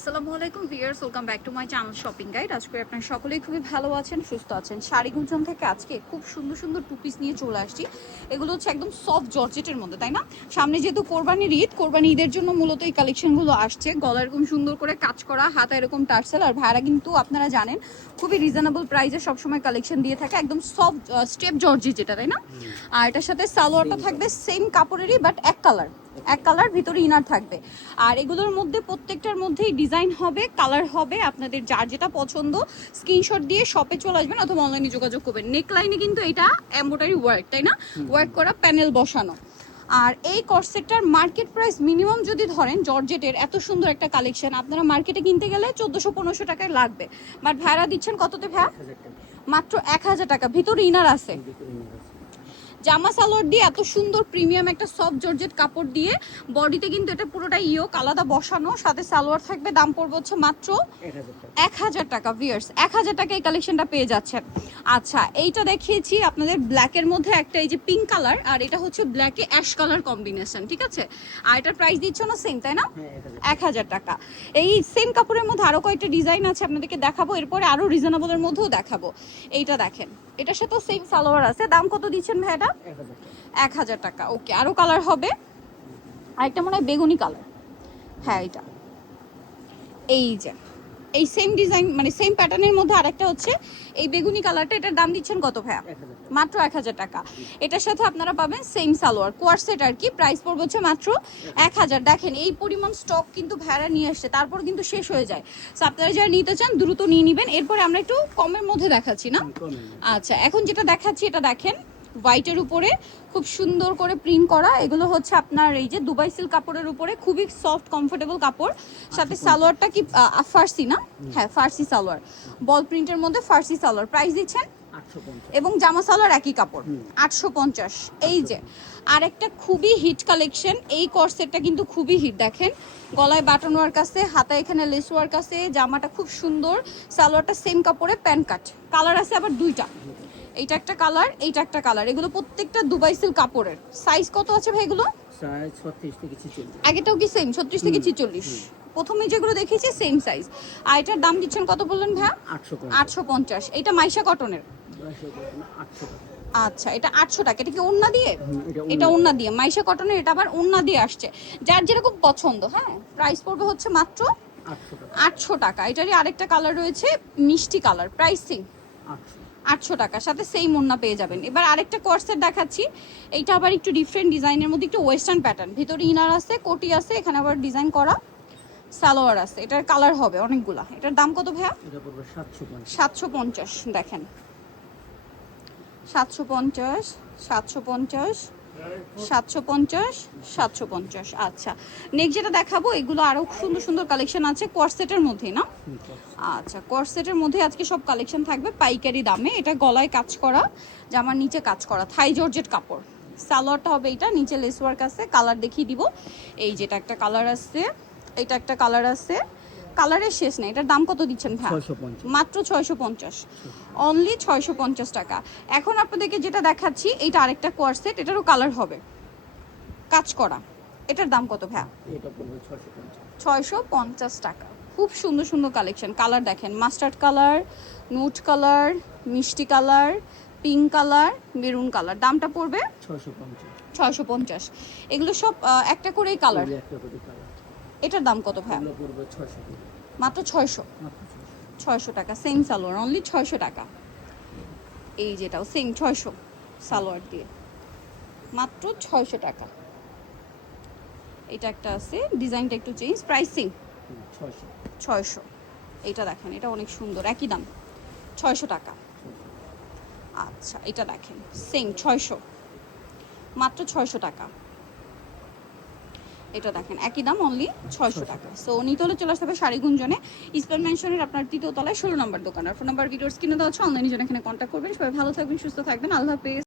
আসসালামু আলাইকুম viewers, welcome back to my channel shopping guide. আজকে আপনারা সকলেই খুবই ভালো আছেন, সুস্থ আছেন। শাড়ি গুঞ্জন থেকে আজকে খুব সুন্দর সুন্দর টু পিস নিয়ে চলে আসছি। এগুলো হচ্ছে একদম সফট জর্জেটের মধ্যে, তাই না? সামনে যেহেতু কোরবানির ঈদ, কোরবানি ঈদের জন্য মূলত এই কালেকশনগুলো আসছে। গলা এরকম সুন্দর করে কাজ করা, হাতা এরকম টার্সেল, আর ভাড়া কিন্তু আপনারা জানেন খুবই রিজনেবল প্রাইসে সবসময় কালেকশন দিয়ে থাকে। একদম সফট স্টেপ জর্জেট যেটা, তাই না? আর এটার সাথে সালোয়ারটা থাকবে সেম কাপড়েরই, বাট এক কালার ভিতরে ইনার থাকবে। আর এগুলোর মধ্যে প্রত্যেকটার মধ্যেই ডিজাইন হবে, কালার হবে। আপনাদের যার যেটা পছন্দ স্ক্রিনশট দিয়ে শপে চলে আসবেন অথবা অনলাইনে যোগাযোগ করবেন। নেকলাইনে কিন্তু এটা এমব্রয়ডারি ওয়ার্ক, তাই না? ওয়ার্ক করা, প্যানেল বসানো। আর এই কর্সেটটার মার্কেট প্রাইস মিনিমাম যদি ধরেন, জর্জেটের এত সুন্দর একটা কালেকশন আপনারা মার্কেটে কিনতে গেলে 1400-1500 টাকায় লাগবে। বাট ভাড়া দিচ্ছেন কততে ভাড়া? মাত্র 1000 টাকা। ভিতরে ইনার আছে, জামা সালোয়ার দিয়ে এত সুন্দর প্রিমিয়াম একটা সফট জর্জেট কাপড় দিয়ে বডিতে কিন্তু এটা পুরোটাই ইয়োক আলাদা বসানো, সাথে সালোয়ার থাকবে। দাম পড়বে হচ্ছে মাত্র 1000 টাকা। ভিউয়ার্স 1000 টাকা এই কালেকশনটা পেয়ে যাচ্ছেন। আচ্ছা, এইটা দেখিয়েছি আপনাদের ব্ল্যাকের মধ্যে একটা, এই যে পিঙ্ক কালার, আর এটা হচ্ছে ব্ল্যাকে অ্যাশ কালার কম্বিনেশন, ঠিক আছে? আর এটার প্রাইস দিচ্ছ না সেম, তাই না? 1000 টাকা। এই সেম কাপড়ের মধ্যে আরো কয়েকটা ডিজাইন আছে, আপনাদেরকে দেখাবো। এরপরে আরো রিজনেবলের মধ্যেও দেখাবো। এইটা দেখেন, এটার সাথেও সেম সালোয়ার আছে। দাম কত দিচ্ছেন ভাই এটা? 1000 টাকা। ওকে, আরো কালার হবে। আরেকটা মনে হয় বেগুনি কালার। হ্যাঁ, এটা এই যে এই সেম ডিজাইন, মানে সেম প্যাটার্নের মধ্যে আরেকটা হচ্ছে এই বেগুনি কালারটা। এটার দাম দিচ্ছেন কত ভাইয়া? মাত্র 1000 টাকা। এটার সাথে আপনারা পাবেন সেম সালোয়ার, কোয়ারসেট আর কি। প্রাইস পড়বে হচ্ছে মাত্র 1000। দেখেন এই পরিমাণ স্টক কিন্তু ভাড়া নিয়ে আসছে, তারপর কিন্তু শেষ হয়ে যায়। সো আপনারা যারা নিতে চান দ্রুত নিয়ে নেবেন। এরপরে আমরা একটু কমের মধ্যে দেখাচ্ছি না? আচ্ছা, এখন যেটা দেখাচ্ছি এটা দেখেন, হোয়াইটের উপরে খুব সুন্দর করে প্রিন্ট করা। এগুলো হচ্ছে আপনার এই যে দুবাই সিল্ক কাপড়ের উপরে, খুবই সফট কমফোর্টেবল কাপড়। সাথে সালোয়ারটা কি ফার্সি না? হ্যাঁ, ফার্সি সালোয়ার, বল প্রিন্টের মধ্যে ফার্সি সালোয়ার। প্রাইস দিচ্ছেন? এবং জামা সালোয়ার একই কাপড়, 850। এই যে আরেকটা খুবই হিট কালেকশন, এই কর্সেটটা কিন্তু খুবই হিট। দেখেন গলায় বাটন ওয়ার্ক আছে, হাতা এখানে লেস ওয়ার্ক আছে, জামাটা খুব সুন্দর, সালোয়ারটা সেম কাপড়ে, প্যান্ট কাট। কালার আছে আবার দুইটা, এইটা একটা কালার, এইটা একটা কালার। এগুলো প্রত্যেকটা দুবাই সিল্ক কাপড়ের। সাইজ কত আছে ভাই এগুলো? সাইজ 36 থেকে 46। আগেটাও কি সেম 36 থেকে 46? প্রথমে যেগুলো দেখেছি সেম সাইজ। আর এটার দাম দিচ্ছেন কত বললেন ভাই? 850। এটা মাইশা কটনের। আচ্ছা, এটা 800 টাকা। এটা কি ওড়না দিয়ে? এটা ওড়না দিয়ে, মাইশা কটনের। এটা আবার ওড়না দিয়ে আসছে, যার যেরকম পছন্দ। হ্যাঁ, প্রাইস পড়বে হচ্ছে মাত্র 800 টাকা। এটারই আরেকটা কালার রয়েছে, মিষ্টি কালার। প্রাইস সেম 800 টাকা, সাথে সেম ওড়না পেয়ে যাবেন। এবার আরেকটা কোর্সেট দেখাচ্ছি। এইটা আবার একটু ডিফারেন্ট ডিজাইনের মধ্যে, একটু ওয়েস্টার্ন প্যাটার্ন। ভিতরে ইনার আছে, কোটি আছে, এখানে আবার ডিজাইন করা সালোয়ার আছে। এটার কালার হবে অনেকগুলা। এটার দাম কত ভাইয়া? এটা পড়বে 750। দেখেন 750, 750, 750, 750। আচ্ছা, নেক্সট যেটা দেখাবো, এগুলো আরো সুন্দর সুন্দর কালেকশন আছে কোয়ারসেটের মধ্যেই না? আচ্ছা, কোয়ারসেটের মধ্যে আজকে সব কালেকশন থাকবে পাইকারি দামে। এটা গলায় কাজ করা, জামার নিচে কাজ করা, থাই জর্জেট কাপড়। সালোয়ারটা হবে এটা, নিচে লেস ওয়ার্ক আছে। কালার দেখিয়ে দিব। এই যেটা একটা কালার আছে, এটা একটা কালার আছে। কালারের শেষ নেই। এটার দাম কত দিচ্ছেন ভাই? মাত্র 650। অনলি 650 টাকা। এখন আপনাদেরকে যেটা দেখাচ্ছি, এইটা আরেকটা কোয়ারসেট, এটারও কালার হবে, কাজ করা। এটার দাম কত ভাই? এটা পড়বে 650 টাকা। খুব সুন্দর সুন্দর কালেকশন। কালার দেখেন, মাস্টার্ড কালার, নুট কালার, মিষ্টি colour, pink colour, maroon colour. দামটা পড়বে 650। এগুলো সব একটা করেই কালার। এটার দাম কত ভাই? মাত্র 600 টাকা। সেম সালোয়ার, অনলি 600 টাকা। এই যেটাও সেম 600 সালোয়ার দিয়ে, মাত্র 600 টাকা। এটা একটা আছে, ডিজাইনটা একটু চেঞ্জ, প্রাইসিং 600। এটা দেখেন, এটা অনেক সুন্দর, একই দাম 600 টাকা। আচ্ছা, এটা দেখেন সেম 600, মাত্র 600 টাকা। এটা দেখেন একই দাম, অনলি 600 টাকা। সো নিতে হলে চলে আসতে হবে শাড়ি গুঞ্জনে, ইস্টার্ন ম্যানশনের আপনার 3য় তলায় 16 নম্বর দোকান। আর ফোন নাম্বার ভিডিওর স্ক্রিনে দেওয়া আছে, অনলাইনে জন্য এখানে কন্ট্যাক্ট করবেন। সবাই ভালো থাকবেন, সুস্থ থাকবেন। আল্লাহ হাফেজ।